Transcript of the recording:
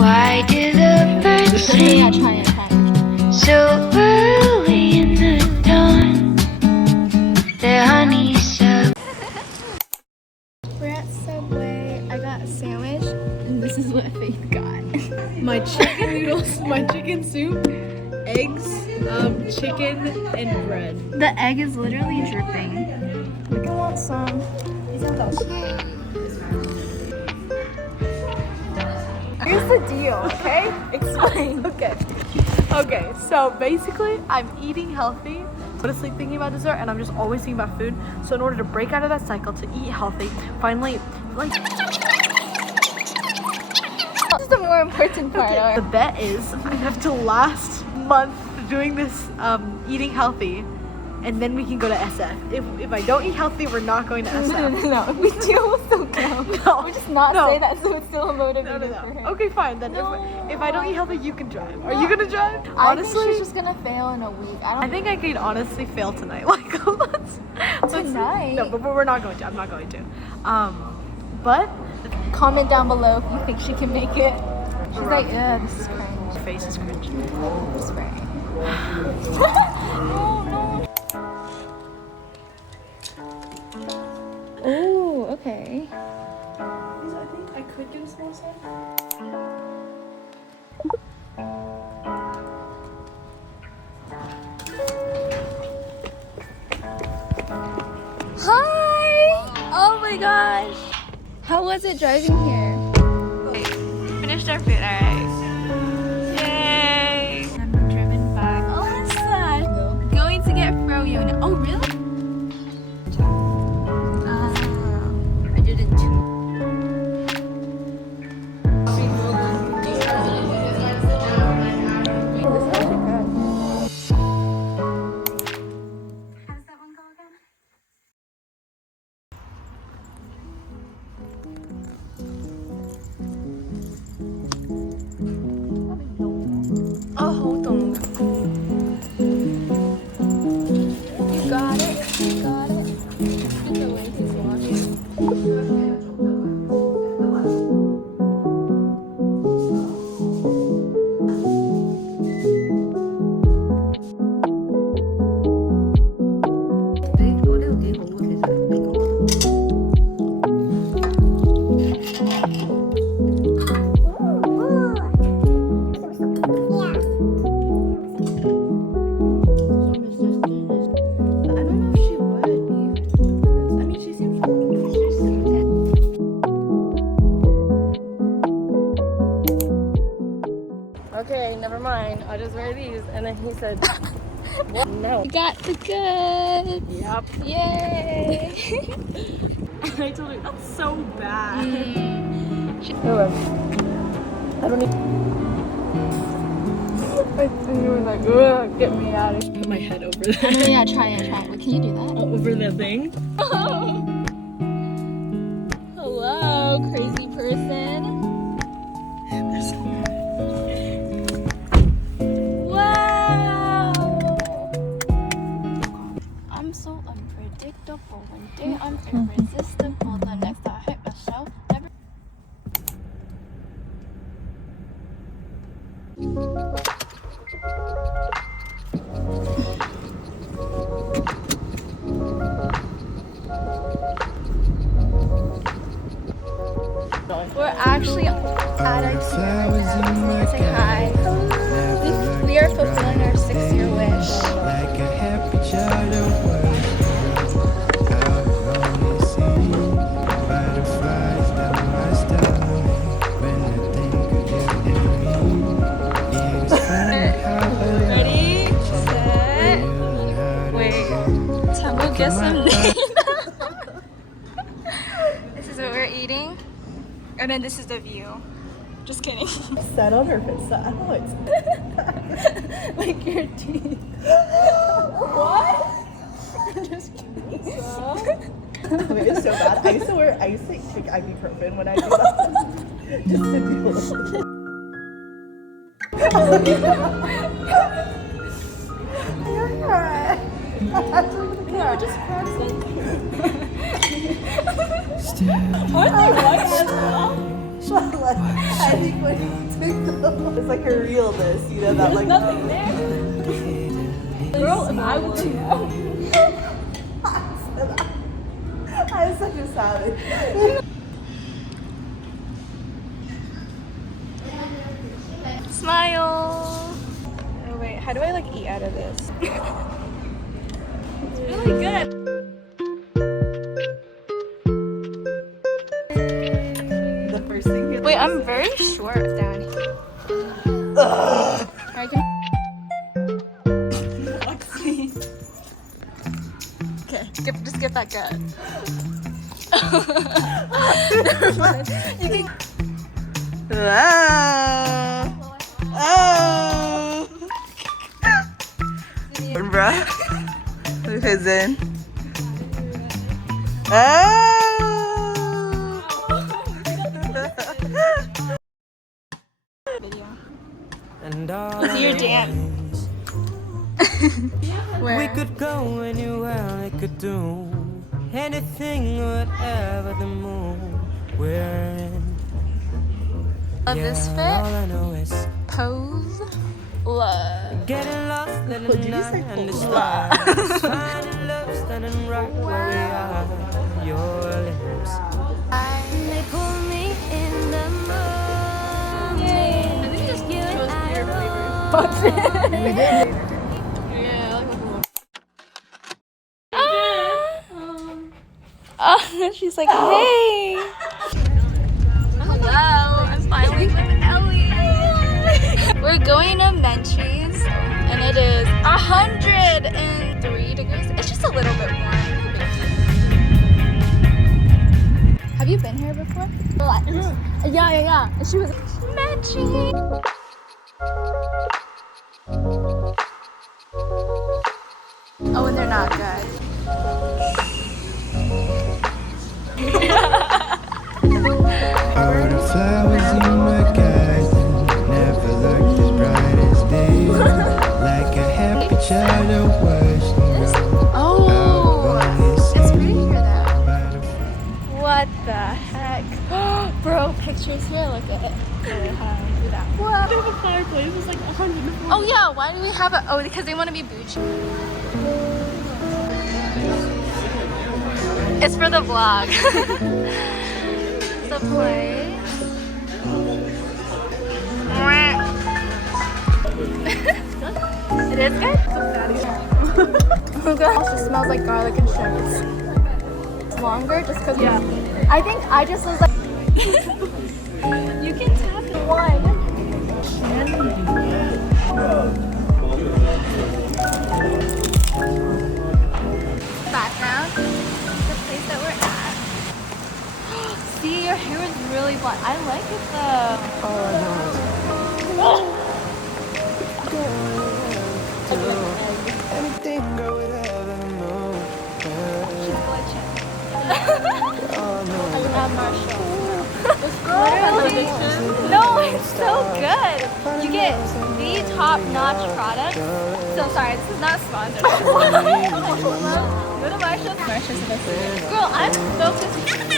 Why do the birds sing so early in the dawn? Their honeysuckle. We're at Subway. I got a sandwich, and this is what Faith got. My chicken noodles, my chicken soup, eggs, chicken, and bread. The egg is literally dripping. I want some. Here's the deal, okay? Explain. Okay, so basically I'm eating healthy, honestly thinking about dessert, and I'm just always thinking about food. So in order to break out of that cycle, to eat healthy, finally, like, This is the more important part. the bet is I have to last month doing this eating healthy, and then we can go to SF. If I don't eat healthy, we're not going to SF. No. If we do, we'll still go. No. We'll just not say that, so it's still a motivator for her. Okay, fine then. No. If I don't eat healthy, you can drive. Are you gonna drive? I think she's just gonna fail in a week. I think I could honestly fail tonight. Like, let's Tonight? No, but we're not going to. I'm not going to. But Comment down below if you think she can make it. She's like, yeah, this is cringe. her face is cringe. This way. No. Oh, okay. I think I could get a small size. Hi! Oh my gosh! How was it driving here? Finished our food, alright. Yay! I'm driven back. Alyssa! Going to get froyo now. Oh, really? I did it too. Oh, hold on. You got it. You got it. The way he's walking. Okay, never mind. I'll just wear these. And then he said, what? No. You got the goods. Yep. Yay! And I told her, that's so bad. I don't need. And you were like, ugh, get me out of here. Put my head over there. Actually, yeah, try it. Wait, can you do that? Over the thing. Hello, crazy person. Wow! I'm so unpredictable. One day I'm irresistible. The next I hurt myself. Never. We're actually at Ikea. Say hi. We are fulfilling our 6-year wish. Like a happy child of worship, I'll only see butterflies down my stomach when I think of you and me. It's funny how Ready, set, wait. Time to get some. This is what we're eating. And then this is the view. Just kidding. Set on her face. Like your teeth. What? I'm just kidding. Okay, it's so bad. I used to take ibuprofen when I do that. Just to do No, just practice. still But like, I think when you take those, it's like a realness, you know, that like Nothing there. Girl, if I was in I am such a savage. Smile. Oh wait, how do I like eat out of this? It's really good. The first thing you Wait, I'm very short down here. I can. Okay, just get that gut. You can. Oh. Bruh. Look who's in. And all Let's hear your dance. we Where? could go anywhere, we could do anything, whatever the moon we're in. Love this All fit. I know is Pose. Love. getting lost in the Did you night say and the pose? stars. Finding love standing right where we are. Your lips. They pull me in the moon. I think just chose beer flavors. Oh, she's like, hey. Hello, I'm finally with Ellie. We're going to Menchie's, and it is 103 degrees. It's just a little bit warm. Have you been here before? Yeah. And she was Menchie. Oh, and they're not good. All the flowers in my garden never looked as bright as they are. Like a happy child of worship. Oh, it's pretty here though. What the heck? Bro, pictures here. Look at it. What? The fireplace was like 104. Oh yeah, why do we have it? Oh, because they want to be bougie. It's for the vlog. The place. It is good? Oh gosh, it smells like garlic and shrimp. It's longer just because I think I just was like you can tap it. One. Background, the place that we're at. See, your hair is really blonde. I like it Anything or whatever the moon. She's glitching. Oh, I love Marshall. Really? No, it's so good. You get the top-notch product. So sorry, this is not sponsored. Go to Marshall's. Marshall's the best. Girl, I'm focused.